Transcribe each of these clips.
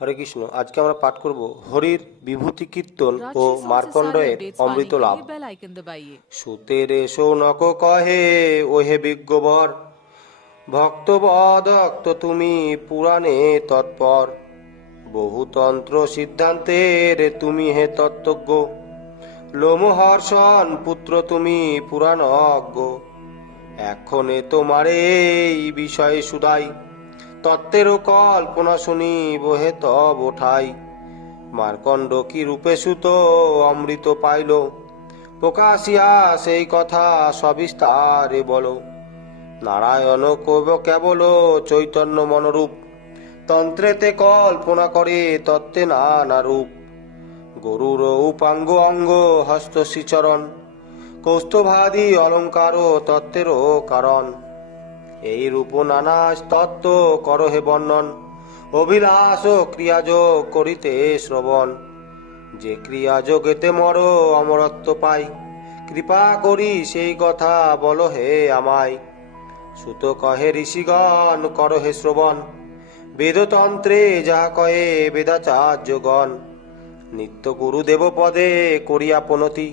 হরে কৃষ্ণ। আজকে আমরা পাঠ করব হরির বিভূতি কীর্তন ও राजश्री सॉन्ग से सारी মার্কণ্ডের अपडेट्स অমৃত पाने के লাভ। लिए बेल आइकन दबाइए। সুতেরে শৌনক কহে ওহে বিজ্ঞবর, ভক্তবদক্ত তুমি পুরাণে তৎপর। বহুতন্ত্র সিদ্ধান্তের তুমি হে তত্ত্বজ্ঞ, লোমহর্ষণ পুত্র তুমি পুরাণজ্ঞ। এক্ষণে তোমার এই বিষয়ে সুদাই, তত্ত্বেরও কল্পনা শুনি বহে তব ঠাই। মার্কণ্ড কি রূপে সুত অমৃত পাইল, প্রকাশিয়া সেই কথা সবিস্তারে বলো। নারায়ণ কব কেবল চৈতন্য মনরূপ, তন্ত্রেতে কল্পনা করে তত্ত্বে নানা রূপ। গরুর উপাঙ্গ অঙ্গ হস্ত শ্রীচরণ, কৌস্তভাদি অলঙ্কার তত্ত্বেরও কারণ। এই রূপ নানা তত্ত্ব করহে বর্ণন, অভিলাষ ক্রিয়াযোগ করিতে শ্রবণ। যে ক্রিয়াযোগেতে মর অমরত্ব পাই, কৃপা করি সেই কথা বল হে আমায়। সুত কহে ঋষিগণ করহে শ্রবণ, বেদতন্ত্রে যাহা কহে বেদাচার্যগণ। নিত্য গুরুদেব পদে করিয়া প্রণতি,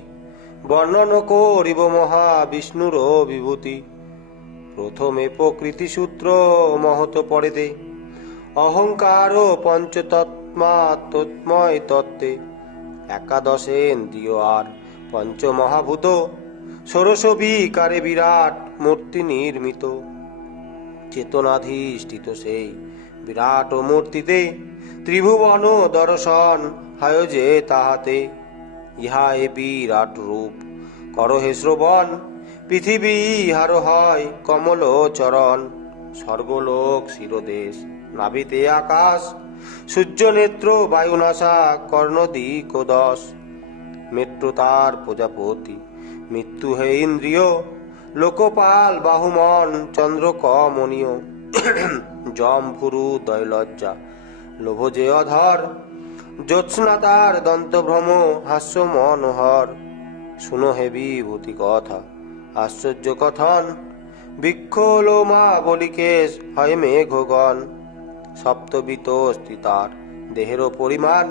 বর্ণন করিব মহা বিষ্ণুর বিভূতি। প্রথমে প্রকৃতি সূত্র মহত পড়ে দে, অহংকার পঞ্চতত্মা তৎময় তত্ত্বে। একাদশেন্দ্রিয় আর পঞ্চমহাভূত, ষোড়শ বিকারে বিরাট মূর্তি নির্মিত। চেতনাধিষ্ঠিত সেই বিরাট মূর্তিতে, ত্রিভুবন দর্শন হয় যে তাহাতে। ইহা এ বিরাট রূপ করহে শ্রবণ, পৃথিবী ইহার হয় কমল চরণ। স্বর্গলোক শিরদেশ নাভিতে আকাশ, সূর্য নেত্র বায়ুনাশা কর্ণদিক দশ। মেট্রো তার প্রজাপতি, মৃত্যু হে ইন্দ্রিয়, লোকপাল বাহুমন চন্দ্র কমনীয়। যম ভুরু দয় লজ্জা লোভ যে অধর, জ্যোৎস্না তার দন্তভ্রম হাস্য মনোহর। শুনো হে বিভূতি কথা আশ্চর্য কথন, বৃক্ষ লোমা বলিকেশ হয় মেঘগণ। সপ্তবিত স্থিতার দেহের পরিমাণ,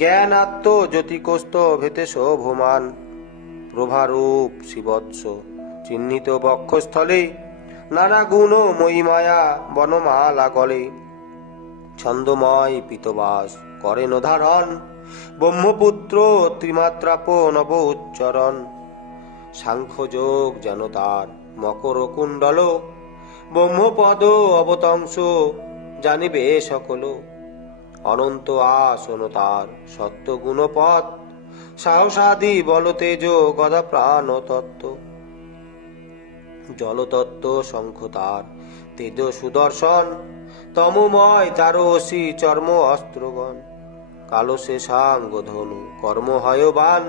জ্ঞান আত্ম জ্যোতিকোষ্ঠ ভেতে শোভমান। প্রভারূপ শিবৎস চিহ্নিত বক্ষস্থলে, নানা গুণ মহিমায়া বনমালা গলে। ছন্দময় পীতবাস করেন ধারণ, ব্রহ্মপুত্র ত্রিমাত্রাপ নব উচ্চরণ। সাংখ্যযোগ যেন তার মকর কুণ্ডল, ব্রহ্মপদ অবতংশ জানিবে সকল। অনন্ত আসন তার সত্য গুণপথ, সাহসাদি বল তেজ গদা প্রাণ তত্ত্ব। জলতত্ত্ব শঙ্খ তার তেজ সুদর্শন, তমময় তার অসি চর্ম অস্ত্রগণ। কালো সে সাঙ্গ ধনু কর্ম হয় বান,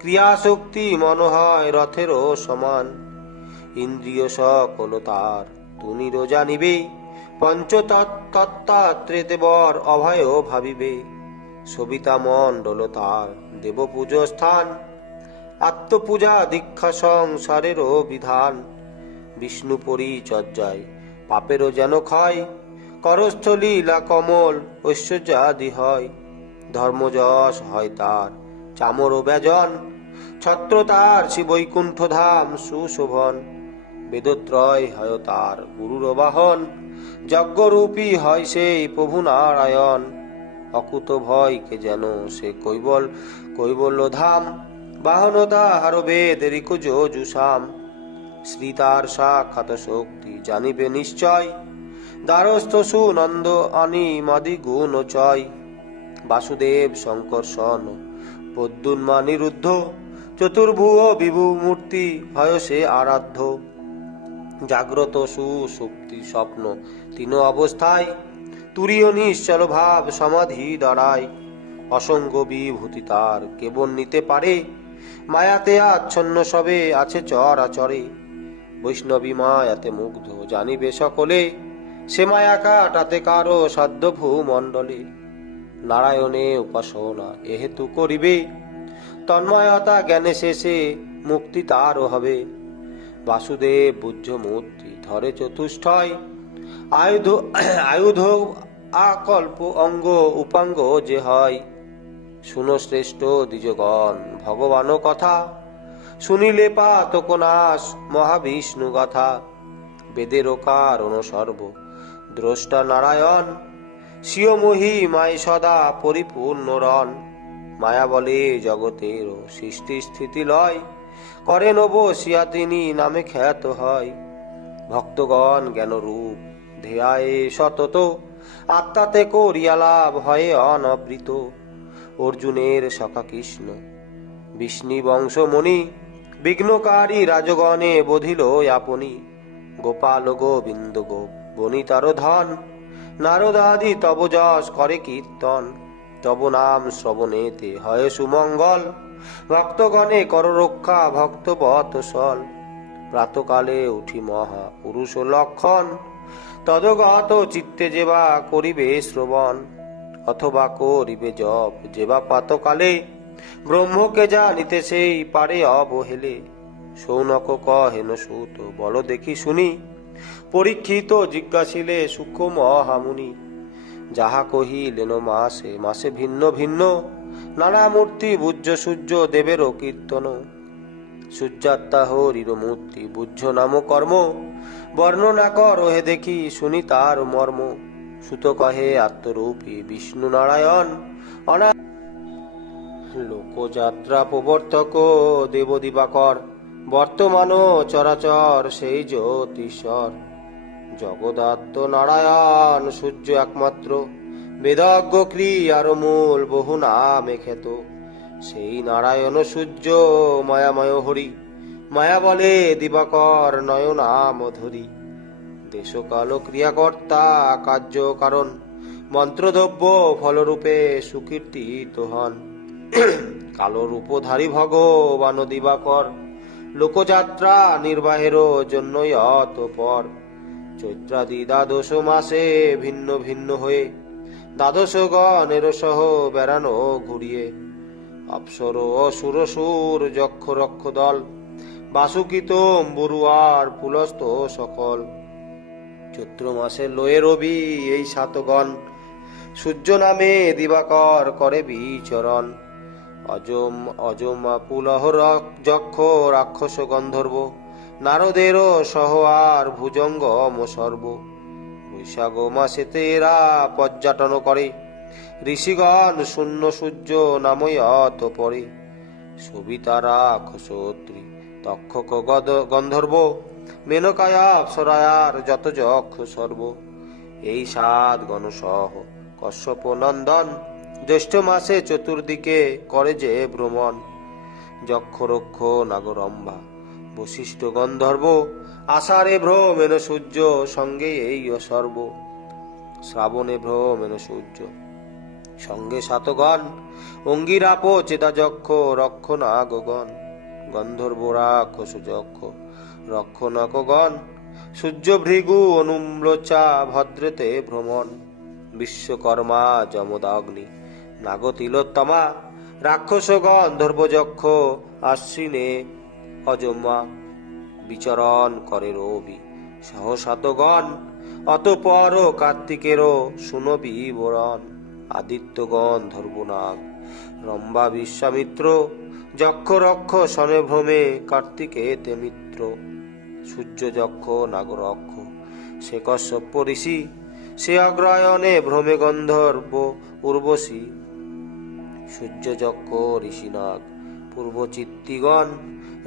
ক্রিয়াশক্তি মন হয় রথেরও সমান। ইন্দ্রিয় সকল তার তুনির জানিবে, পঞ্চতত্ত্বাত্রেতে বর অভয় ভাবিবে। সবিতা মণ্ডল তার দেব পুজো স্থান, আত্মপূজা দীক্ষা সংসারেরও বিধান। বিষ্ণু পরিচর্যায় পাপেরও যেন ক্ষয়, করস্থলী লা কমল ঐশ্বর্যাদি হয়। ধর্মযশ হয় তার চামর ব্যজন, ছত্র তার শিবৈকুণ্ঠ ধাম সুশোভন। বেদত্রয় হয় তার গুরুর বাহন, যজ্ঞরূপী হয় সেই প্রভু নারায়ণ। অকুত ভয় কে যেন সে কৈবল্য ধাম, বাহন তাহার বেদ ঋকু যজুষাম। শ্রী তার সাক্ষাৎ শক্তি জানিবে নিশ্চয়, দ্বারস্থ সুনন্দ অনিমাদি গুণ চয়। বাসুদেব শঙ্কর্ষণ পদ্মুন্মা নিরুদ্ধ, চতুর্ভুয় বিভু মূর্তি হয় সে আরাধ্য। জাগ্রত সুষুপ্তি স্বপ্ন তিন অবস্থায়, তুরীয় নিশ্চল ভাব সমাধি দাঁড়ায়। অসঙ্গ বিভূতি তার কেবল নিতে পারে, মায়াতে আচ্ছন্ন সবে আছে চরাচরে। বৈষ্ণবী মায়াতে মুগ্ধ জানিবে সকলে, সে মায়া কাটাতে কারো সাধ্য ভূমণ্ডলে। নারায়ণে উপাসনা এহেতু করিবে, তন্ময়তা জ্ঞানে শেষে মুক্তি তারও হবে। বাসুদেব বুদ্ধ মূর্তি ধরে চতুষ্টয়, আয়ুধ আকল্প অঙ্গ উপাঙ্গ যে হয়। শুনো শ্রেষ্ঠ দ্বিজগণ ভগবান কথা, শুনিলে পাতক নাশ মহাবিষ্ণু গাথা। বেদের কারণ সর্ব দ্রষ্টা নারায়ণ, স্বীয় মহিমায় সদা পরিপূর্ণ রণ। মায়া বলে জগতের সৃষ্টি স্থিতি লয়, করেন বসিয়া তিনি নামে খ্যাত হয়। ভক্তগণ জ্ঞান রূপ ধ্যায়ে সতত, আত্মাতে করিয়া লাভ হয় অনবৃত। অর্জুনের সখা কৃষ্ণ বিষ্ণু বংশমণি, বিঘ্নকারী রাজগণে বধিল আপনি। গোপাল গোবিন্দ গো বনিতার ধন, নারদাদি তব যশ করে কীর্তন। তব নাম শ্রবণেতে হয় সুমঙ্গল, ভক্তগণে কর রক্ষা ভক্ত বৎসল। প্রাতকালে উঠি মহা পুরুষ লক্ষণ, তদগত চিত্তে যেবা করিবে শ্রবণ। অথবা করিবে জপ যেবা প্রাতকালে, ব্রহ্মকে জানিতে সেই পারে অবহেলে। সৌনক কহেন সুত বল দেখি শুনি, পরীক্ষিত জিজ্ঞাসিলে সূক্ষ্ম মহামুনি। যাহা কহিলেন মাসে মাসে ভিন্ন ভিন্ন, নানা মূর্তি বুজ্জ সূর্য দেবের কীর্তন। সূর্যাত্মা হরির মূর্তি বুঝ্য নাম কর্ম, বর্ণনা কর হে দেখি শুনি তার মর্ম। সুত কহে আত্মরূপী বিষ্ণু নারায়ণ, লোকযাত্রা প্রবর্তক দেব দিবাকর। বর্তমান চরাচর সেই জ্যোতিশ্বর, জগদাত্ম নারায়ণ সূর্য একমাত্র। বেদজ্ঞ ক্রিয়ার মূল বহু নামে খ্যাত, সেই নারায়ণ সূর্য মায়াময় হরি। মায়া বলে দিবাকর নয়নাম ধরি, দেশকাল ক্রিয়াকর্তা কার্য কারণ। মন্ত্রদ্রব্য ফলরূপে সুকীর্তিত হন, কালো রূপধারী ভগবান দিবাকর। লোকযাত্রা নির্বাহের জন্যই অতঃপর, চৈত্রাদি দ্বাদশ মাসে ভিন্ন ভিন্ন হয়ে। দ্বাদশ গণের সহ বেড়ানো ঘুরিয়ে, অপ্সর অসুর সুর যক্ষ রক্ষ দল। বাসুকিত বরুয়ার পুলস্ত সকল, চৈত্র মাসে লয়ে রবি এই সাতগণ। সূর্য নামে দিবাকর করে বিচরণ, অজম অজমা পুলহ যক্ষ রাক্ষস গন্ধর্ব। নারদের সহ আর ভুজঙ্গম সর্ব, বৈশাখ মাসেতে এরা পর্যটন করে। ঋষিগণ শূন্য সূর্য নাময়ত পরে, সবিতা রাক্ষসত্রী তক্ষক গন্ধর্ব। মেনকায়া অপ্সরায়ার যত যক্ষ সর্ব, এই সাত গণ সহ কশ্যপ নন্দন। জ্যৈষ্ঠ মাসে চতুর্দিকে করে যে ভ্রমণ, যক্ষ রক্ষ নাগরম্ভা বশিষ্ঠ গন্ধর্ব। আষাঢ়ে ভ্রমেন সূর্য সঙ্গে এই সর্ব, শ্রাবণে ভ্রমেন সূর্য সঙ্গে সাতগণ। অঙ্গিরাপ চেতা যক্ষ রক্ষ নাগগণ, গন্ধর্ব রাক্ষস যক্ষ রক্ষ নাগগণ। সূর্য ভৃগু অনুম্রচা ভদ্রেতে ভ্রমণ, বিশ্বকর্মা যমদাগ্নি নাগতিলোত্তমা। রাক্ষস গন্ধর্ব যক্ষ আশ্বিনে অজমা, বিচরণ করে রবি সহসাতগণ। অতঃপর কার্তিকেরও শুনো বিবরণ, আদিত্য গন্ধর্ব নাগ রম্ভা বিশ্বামিত্র। যক্ষ রক্ষ শনে ভ্রমে কার্তিকেতে মিত্র, সূর্য যক্ষ নাগরক্ষ সে কশ্যপ ঋষি। সে অগ্রয়ণে ভ্রমে গন্ধর্ব উর্বশী, সূর্য যক্ষ ঋষিনাগ পূর্ব চিত্তিগণ।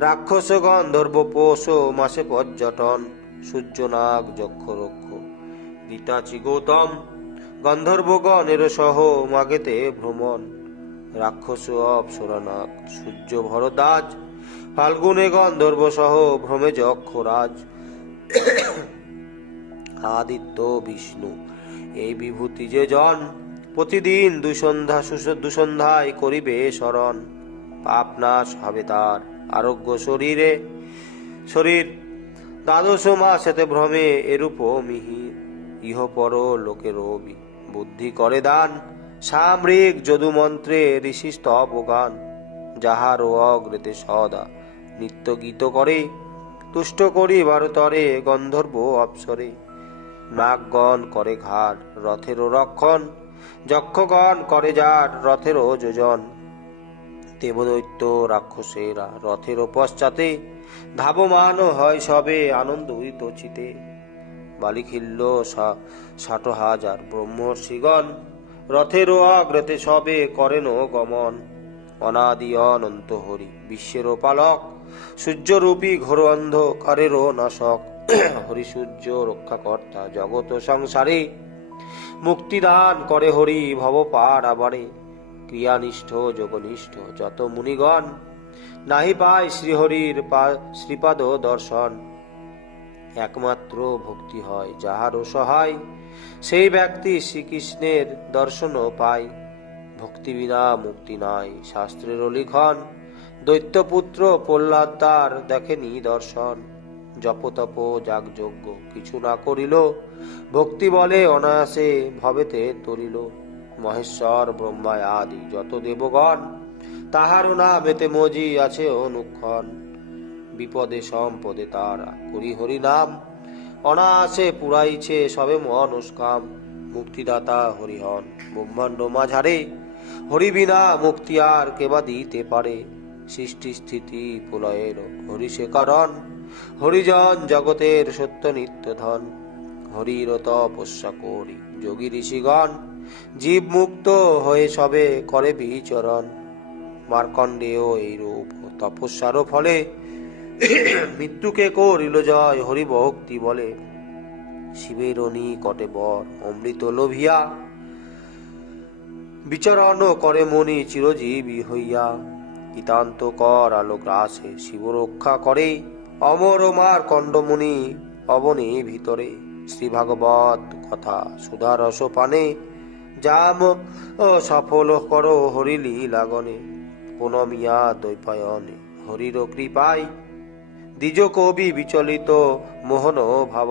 রাক্ষস গন্ধর্ব পৌষ মাসে পর্যটন, সূর্য নাগ যক্ষ রক্ষ ঋতাচি গৌতম। গন্ধর্বগণের সহ মাগেতে ভ্রমণ, রাক্ষস অপ্সরা নাগ সূর্য ভরদ্বাজ। ফাল্গুনে গন্ধর্ব সহ ভ্রমে যক্ষরাজ, আদিত্য বিষ্ণু এই বিভূতি যে জন। প্রতিদিন দুসন্ধ্যায় করিবে শরণ, পাপ নাশ হবে তার আরোগ্য শরীর। দ্বাদশ মাসেতে ভ্রমে এরূপ মিহির, ইহ পর লোকে রবি বুদ্ধি করে দান। সামরিক যদু মন্ত্রে ঋষি স্তব গান, যাহার অগ্রেতে সদা নিত্য গীত করে। তুষ্ট করিবার তরে গন্ধর্ব অপ্সরে, নাগগণ করে ঘাট রথেরও রক্ষণ, যক্ষগণ করে যার রথেরও যোজন। দেবদৈত্য রাক্ষসেরা রথেরও পশ্চাতে, ধাবমান হয় সবে আনন্দ চিতে। বালিখিল্য ৬০,০০০ ব্রহ্মর্ষিগণ, রথেরও অগ্রতে সবে করেন গমন। অনাদি অনন্ত হরি বিশ্বেরও পালক, সূর্যরূপী ঘোর অন্ধকারেরও নাশক। হরি সূর্য রক্ষাকর্তা জগত সংসারে, মুক্তিদান করে হরি ভব পার আবারে। ক্রিয়ানিষ্ঠ যোগনিষ্ঠ যত মুনিগণ, নাহি পায় শ্রীহরির শ্রীপাদ দর্শন। একমাত্র ভক্তি হয় যাহারও সহায়, সেই ব্যক্তি শ্রীকৃষ্ণের দর্শন পায়। ভক্তি বিনা মুক্তি নাই শাস্ত্রেরও লিখন, দৈত্যপুত্র প্রহ্লাদ তার দেখেনি দর্শন। জপ তপ যাগযজ্ঞ কিছু না করিল, ভক্তি বলে অনায়াসে ভবেতে তরিল। মহেশ্বর ব্রহ্মায় আদি যত দেবগণ, তাহারও নামেতে মজি আছে অনুক্ষণ। বিপদে সম্পদে তারা করি হরি নাম, অনায়াসে পুরাইছে সবে মনস্কাম। মুক্তিদাতা হরিহন ব্রহ্মাণ্ড মাঝারে, হরি বিনা মুক্তি আর কেবা দিতে পারে। সৃষ্টি স্থিতি প্রলয়ের হরি সে কারণ, হরিজন জগতের সত্য নিত্য ধন। হরির তপস্যা করি যোগী ঋষিগণ, জীব মুক্ত হয়ে সবে করে বিচরণ। মার্কণ্ডেয় এই রূপ তপস্যারও ফলে, মৃত্যুকে করিল জয় হরি ভক্তি বলে। শিবের নিকটে বর অমৃত লোভিয়া, বিচরণ করে মনি চিরজীবী হইয়া। নিতান্ত কর আলোক রাসে শিব রক্ষা করে, অমর মার্কণ্ডমুনি অবনী ভিতরে। শ্রী ভাগবত কথা সুধা রস পানে, যাম সফল করো হরি লীলাগনে। পুনমিয়া দ্বৈপায়নে হরির কৃপায়, দ্বিজ কবি বিচলিত মোহন ভাব।